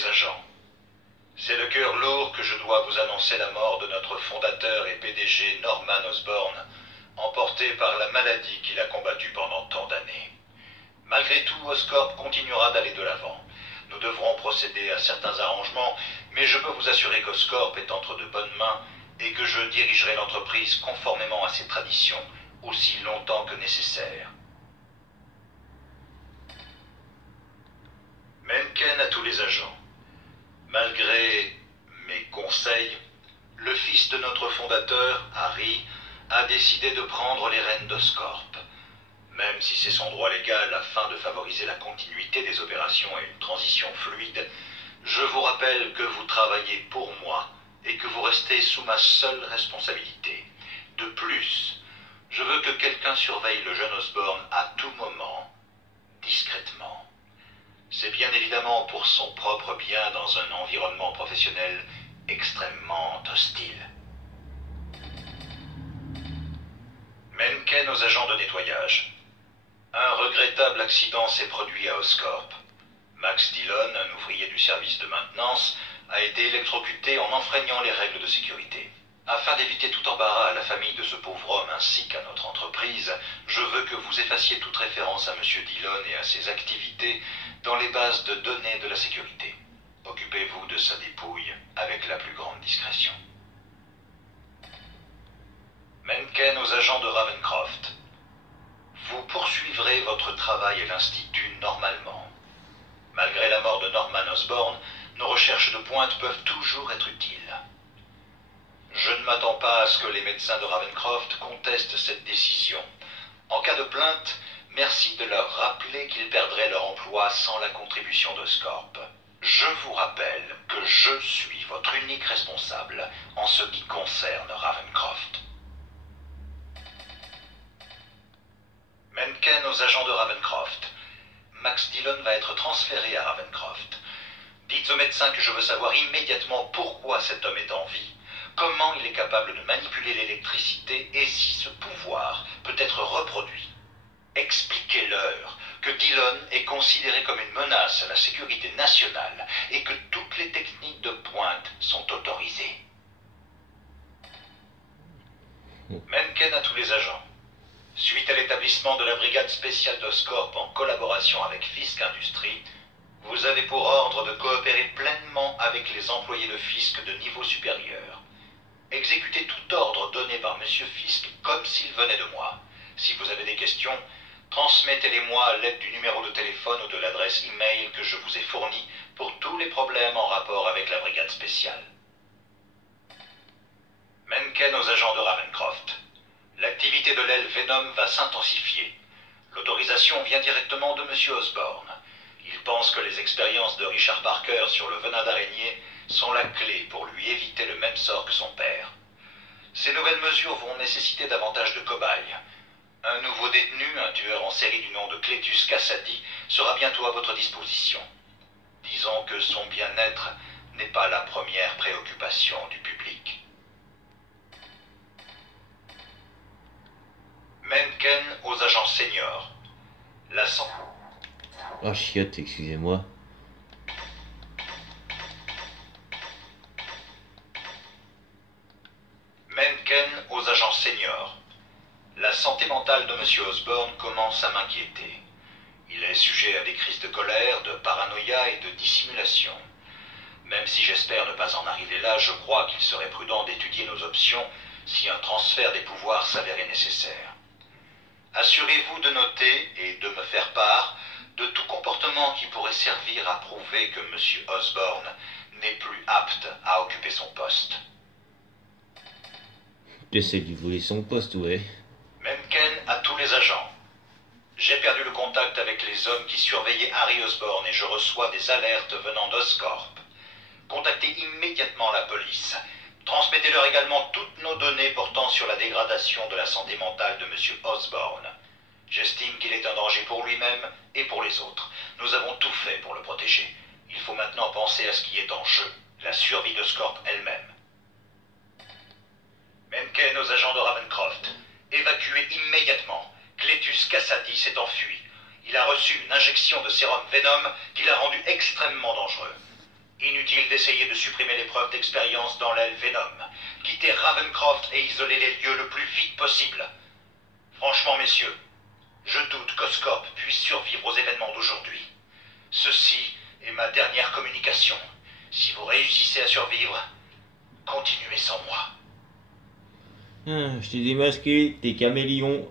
les agents. C'est le cœur lourd que je dois vous annoncer la mort de notre fondateur et PDG Norman Osborn, emporté par la maladie qu'il a combattue pendant tant d'années. Malgré tout, Oscorp continuera d'aller de l'avant. Nous devrons procéder à certains arrangements, mais je peux vous assurer qu'Oscorp est entre de bonnes mains et que je dirigerai l'entreprise conformément à ses traditions, aussi longtemps que nécessaire. Mencken à tous les agents. Malgré mes conseils, le fils de notre fondateur, Harry, a décidé de prendre les rênes d'Oscorp. Même si c'est son droit légal afin de favoriser la continuité des opérations et une transition fluide, je vous rappelle que vous travaillez pour moi et que vous restez sous ma seule responsabilité. De plus, je veux que quelqu'un surveille le jeune Osborn à tout moment, discrètement. C'est bien évidemment pour son propre bien dans un environnement professionnel extrêmement hostile. Mencken aux agents de nettoyage. Un regrettable accident s'est produit à Oscorp. Max Dillon, un ouvrier du service de maintenance, a été électrocuté en enfreignant les règles de sécurité. Afin d'éviter tout embarras à la famille de ce pauvre homme ainsi qu'à notre entreprise, je veux que vous effaciez toute référence à M. Dillon et à ses activités dans les bases de données de la sécurité. Occupez-vous de sa dépouille avec la plus grande discrétion. Mencken aux agents de Ravencroft. Vous poursuivrez votre travail à l'Institut normalement. Malgré la mort de Norman Osborn, nos recherches de pointe peuvent toujours être utiles. Je ne m'attends pas à ce que les médecins de Ravencroft contestent cette décision. En cas de plainte, merci de leur rappeler qu'ils perdraient leur emploi sans la contribution d'Oscorp. Je vous rappelle que je suis votre unique responsable en ce qui concerne Ravencroft. Mencken aux agents de Ravencroft. Max Dillon va être transféré à Ravencroft. Dites au médecin que je veux savoir immédiatement pourquoi cet homme est en vie, comment il est capable de manipuler l'électricité et si ce pouvoir peut être reproduit. Expliquez-leur que Dillon est considéré comme une menace à la sécurité nationale et que toutes les techniques de pointe sont autorisées. Mencken à tous les agents. Suite à l'établissement de la brigade spéciale d'Oscorp en collaboration avec Fisk Industries, vous avez pour ordre de coopérer pleinement avec les employés de Fisk de niveau supérieur. Exécutez tout ordre donné par M. Fisk comme s'il venait de moi. Si vous avez des questions, transmettez-les-moi à l'aide du numéro de téléphone ou de l'adresse e-mail que je vous ai fournie pour tous les problèmes en rapport avec la brigade spéciale. Mencken aux agents de Ravencroft. L'activité de l'aile Venom va s'intensifier. L'autorisation vient directement de M. Osborn. Il pense que les expériences de Richard Parker sur le venin d'araignée sont la clé pour lui éviter le même sort que son père. Ces nouvelles mesures vont nécessiter davantage de cobayes. Un nouveau détenu, un tueur en série du nom de Cletus Cassady, sera bientôt à votre disposition. Disons que son bien-être n'est pas la première préoccupation du public. Mencken aux agents seniors. La santé. Oh chiotte, excusez-moi. Mencken aux agents seniors. La santé mentale de M. Osborn commence à m'inquiéter. Il est sujet à des crises de colère, de paranoïa et de dissimulation. Même si j'espère ne pas en arriver là, je crois qu'il serait prudent d'étudier nos options si un transfert des pouvoirs s'avérait nécessaire. Assurez-vous de noter et de me faire part de tout comportement qui pourrait servir à prouver que M. Osborn n'est plus apte à occuper son poste. J'essaie de lui voler son poste, ouais. Mencken à tous les agents. J'ai perdu le contact avec les hommes qui surveillaient Harry Osborn et je reçois des alertes venant d'Oscorp. Contactez immédiatement la police. Transmettez-leur également toutes nos données portant sur la dégradation de la santé mentale de M. Osborn. J'estime qu'il est un danger pour lui-même et pour les autres. Nous avons tout fait pour le protéger. Il faut maintenant penser à ce qui est en jeu, la survie d'Oscorp elle-même. Mencken aux agents de Ravencroft. Évacuez immédiatement. Cletus Cassady s'est enfui. Il a reçu une injection de sérum Venom qui l'a rendu extrêmement dangereux. Inutile d'essayer de supprimer les preuves d'expérience dans l'aile Venom. Quittez Ravencroft et isolez les lieux le plus vite possible. Franchement, messieurs, je doute qu'Oscorp puisse survivre aux événements d'aujourd'hui. Ceci est ma dernière communication. Si vous réussissez à survivre, continuez sans moi. Je t'ai démasqué, t'es caméléon.